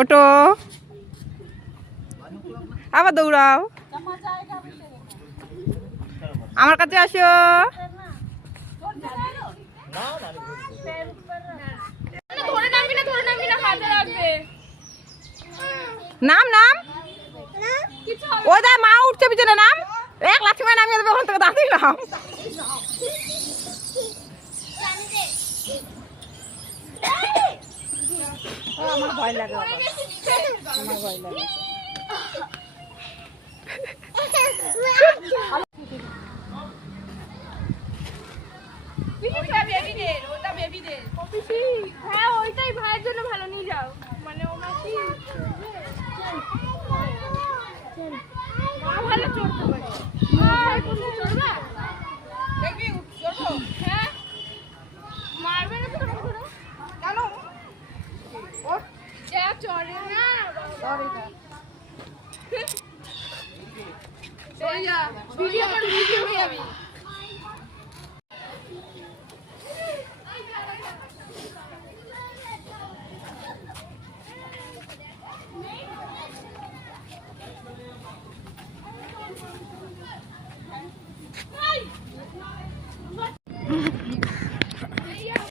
ওটো আবার দৌড়াও, আমার কাছে আসো। নাম নাম ওই দা মা উঠছে পিছনে, নাম এক লাঠি মায় নামিয়ে দেবে ওখান থেকে, দাঁড়িয়ে নাম। আমার ভয় লাগে, আমার ভয় লাগে। হ্যাঁ ওইটাই ভাইয়ের জন্য ভালো, নিয়ে যাও। মানে ওরা কি ভালো চড়তে পারে, চড়বা দেখবি, চড়বো। হ্যাঁ মারবে না তো তোমাকে, কেন ও যা চড়ে না, চড়ে যা, ভিডিও করে, ভিডিও হয়ে যাবি।